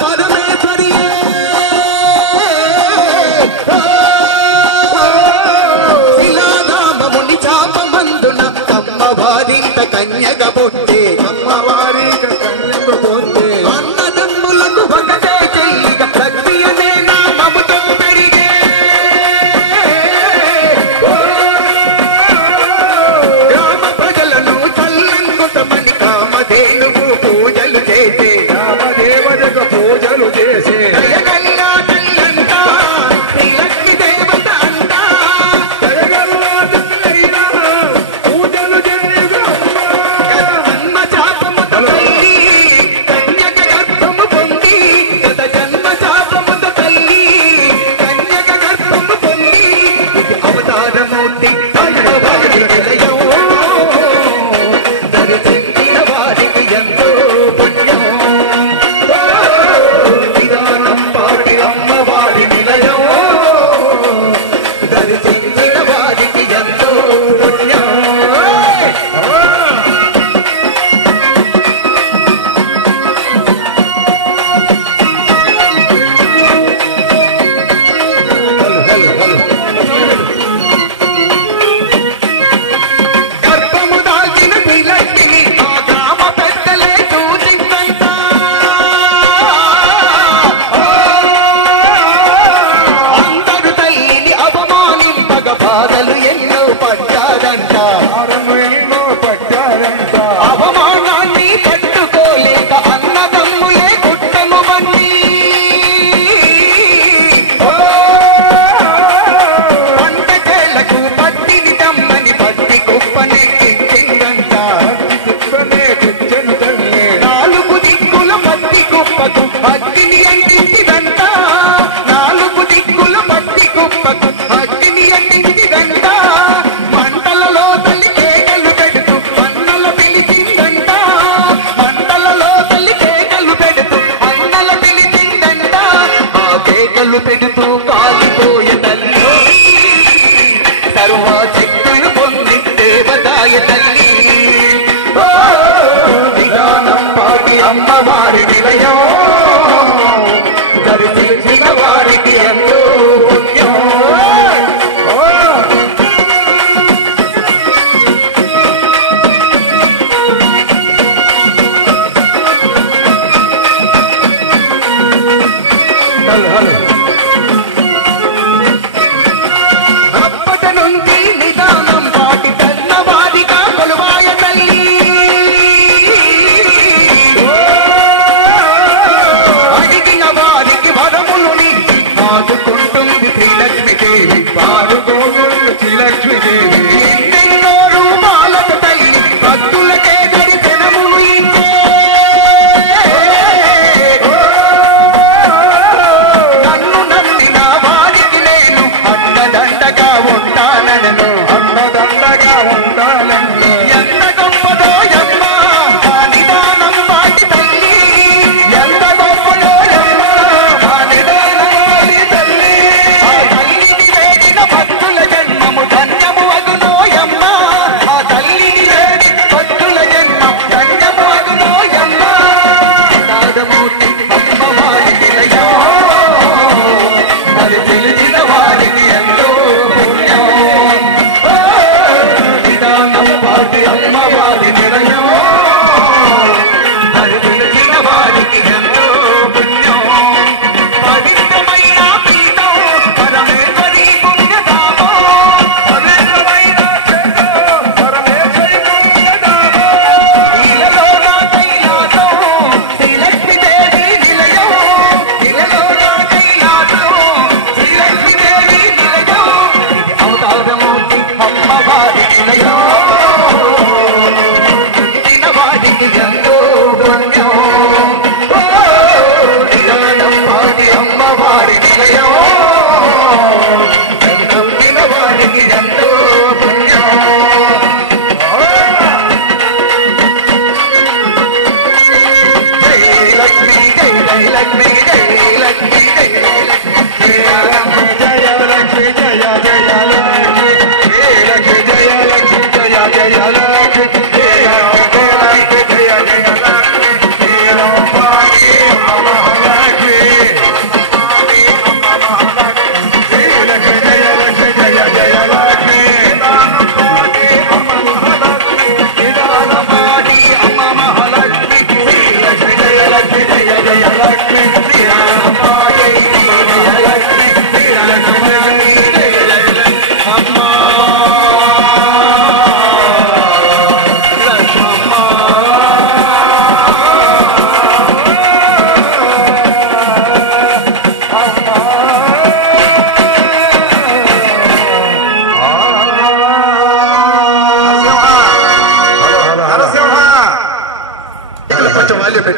పరమేశ్వరియే శిలాధామముని చాపమందున అమ్మవారింత కన్యగ పుట్టే అమ్మవారిక కన్యగ పుట్టే అన్నదమ్ములకు ఒకటే చెల్లిగా భక్తి అనే నామముతో పెరిగే గ్రామ ప్రజలను చల్లంగుతమని కామధేనువు పూజలు చేసే రామదేవతకు పూజలు చేసే దయగల్లా తల్లంతా శ్రీలక్ష్మి దేవత అంతా దయగల్లా తల్లైనా పూజలు చేసే జన్మ చాపముత తల్లి కన్యక గర్భము పొంది గత జన్మ చాపముత తల్లి కన్యక గర్భము పొంది ఇది అవతారమూర్తి అమ్మవారి నిలయం దర్శించిన వారికి ఎంతో పుణ్యం విధానం పాటి అమ్మవారి నిలయం దర్శించిన వారికి ఎంతో పుణ్యం గర్భము దాల్చిన శ్రీలక్ష్మిని ఆ గ్రామ పెద్దలే చూసిందంట అందరు తల్లిని అవమానింపగ బాధలు ఎన్నో పడ్డారంట ఎన్నో పట్టారంట అవమానాన్ని పట్టుకోలేక అన్నదమ్ములే కుట్టము బండి పంట చేలకు పట్టిని తమ్మని పట్టి కుప్పని కిందంట కుప్పనే తెచ్చను తల్లి నాలుగు దిక్కుల పట్టి కుప్పకు అగ్ని అంటించిదంట నాలుగు దిక్కుల పట్టి కుప్పకు అగ్ని అంటించిదంట మంటలలో తల్లి కేకలు పెడుతూ అన్నల పిలిచిందంట మంటలలో తల్లి కేకలు పెడుతూ అన్నల పిలిచిందంట ఆ కేకలు పెడుతూ కాలిపోయే తల్లి సర్వశక్తులు పొంది దేవతాయ తల్లి విధానం పాటి అమ్మవారి నిలయం దర్శించిన వారికి ఎంతో పుణ్యం అప్పటి నుండి నిదానం పాటి తన్నవాదిగా కొలువాయ తల్లి అడిగిన వారికి వరములు ఆదుకుంటుంది శ్రీలక్ష్మీదేవి పాడుకోగలు శ్రీలక్ష్మీదేవి ఎన్నెన్నో రూపాలకు తల్లి భక్తులకే దర్శనములు ఇచ్చే నన్ను నమ్మిన వారికి నేను అండదండగా ఉంటానను అన్నదండగా ఉండాలని ఎంత గొప్పదో యమ్మ ఆ నిదానం పాటి తల్లి ఎంత గొప్పదో యమ్మ ఆ నిదానం పాటి తల్లి ఆ తల్లిని వేడిన భక్తుల జన్మము ధన్యము అగునో యమ్మ ఆ తల్లిని వేడి భక్తుల జన్మం ధన్యము అగునో యమ్మ నాదమూర్తి అమ్మవారి నిలయం అది తెలిసిన వారికి ఎంతో పుణ్యం నిదానం పాటి అమ్మవారి నిలయం అది తెలిసిన వారికి ఎంతో పుణ్యం పవిత్రమైన పీఠం పరమేశ్వరి పుణ్యధామం పవిత్రమైన పరమేశ్వరి పుణ్యధామం ఇలలోన కైలాసం శ్రీలక్ష్మీదేవి నిలయం ఇలలోన కైలాసం శ్రీలక్ష్మీదేవి నిలయం అవతారమూర్తి అమ్మవారి నిలయం పుట్టిన వారికి ఎంతో పుణ్యం నిదానం పాటి అమ్మవారి నిలయం నమ్మిన వారికి ఎంతో పుణ్యం జై లక్ష్మి జై జై లక్ష్మి జై లక్ష్మి జై లక్ష్మి జయ లక్ష్మి జయ లక్ష్మి జయ జయ లక్ష్మి జయ లక్ష్మి జయ లక్ష్మి జయ జయ లక్ష్మి జయ లక్ష్మి జయ జయ లక్ష్మి జయ లక్ష్మి నమః